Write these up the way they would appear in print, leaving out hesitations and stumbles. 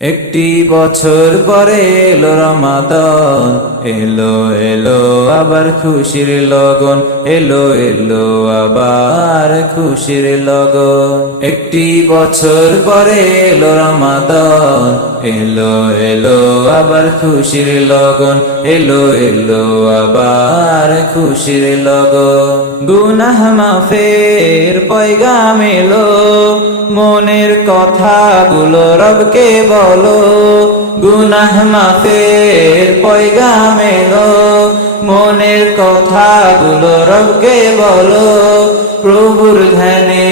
একটি বছর পরে এলো রমাদান, এলো এলো আবার খুশির লগন, এলো এলো আবার খুশির লগন। একটি বছর পরে এলো রমাদান, এলো এলো আবার খুশির লগন, এলো এলো আবার খুশির লগন। গুনাহ মাফের পয়গাম এলো, মনের কথাগুলো রবকে বলো। গুনাহ মাফের পয়গাম এলো, মনের কথাগুলো রবকে বলো। প্রভুর ধ্যানে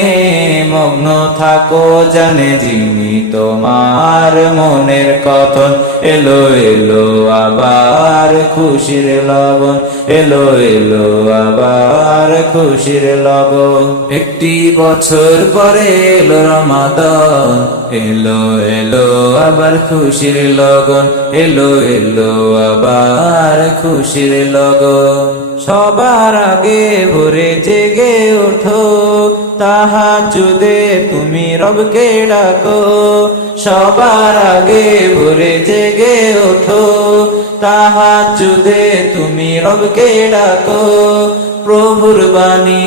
মগ্ন থাকো, জানে যিনি তোমার মনের কথন। এলো এলো আবার খুশির লগন, এলো এলো আবার খুশির লগন। একটি বছর পরে এলো রমাদান, এলো এলো আবার খুশির লগন, এলো এলো আবার খুশির লগন। সবার আগে ভোরে জেগে ওঠো, তাহাজ্জুদে তুমি রবকে ডাকো। সবার আগে ভোরে জেগে ওঠো, তাহাজ্জুদে তুমি রবকে ডাকো। প্রভুর বাণী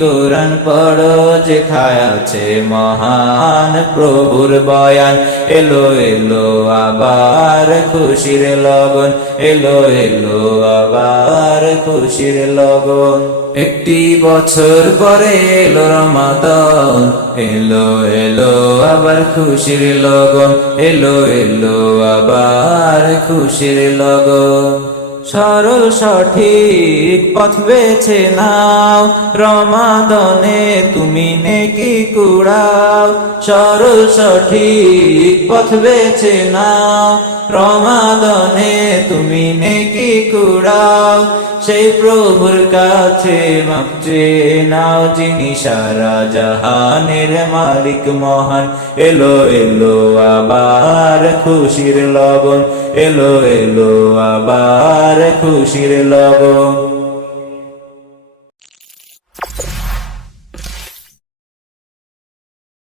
কোরআন পড়ো, যেথায় আছে মহান প্রভুর বয়ান। এলো এলো আবার খুশির লগন, এলো এলো আবার খুশির লগন। একটি বছর পরে এলো রমাদান, এলো এলো আবার খুশির লগন, এলো এলো আবার খুশির লগন। সরল সঠিক পথ বেছে নাও, রমাদানে তুমি নেকি কুড়াও। সরল সঠিক পথ বেছে নাও, রমাদানে তুমি নেকি কুড়াও। সেই প্রভুর কাছে মাপ চেয়ে নাও, যিনি সারা জাহানের মালিক মহান। এলো এলো আবার খুশির লগন, এলো এলো আবার খুশির লগন।